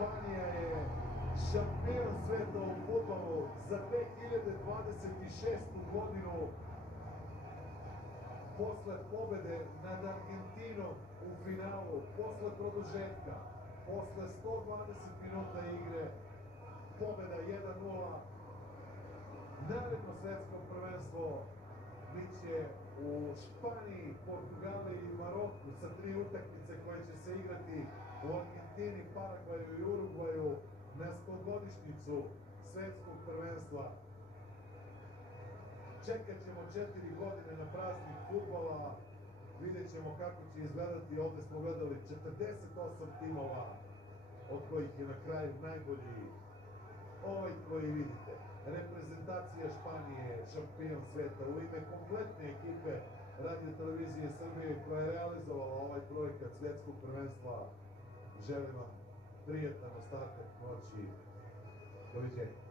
Španija je šampion sveta u fudbalu za 2026. godinu. Posle pobede nad Argentinom u finalu, posle produžetka, posle 120 minuta igre, pobeda 1:0. Naredno svetsko prvenstvo biće u Španiji, Portugaliji i Maroku sa 3 utakmice koje će se igrati u Argentini, Paragvaju i Urugvaju na 100-godišnjicu svetskog prvenstva. Čekat ćemo 4 godine na praznik fudbala, vidjet ćemo kako će izgledati. Ovde smo gledali 48 timova, od kojih je na kraju najbolji ovaj koji vidite. Reprezentacija Španije, šampion sveta, u ime kompletne ekipe Radio Televizije Srbije koja je realizovala ovaj projekat svetskog prvenstva, želim vam prijatan ostatak noći. Doviđenja.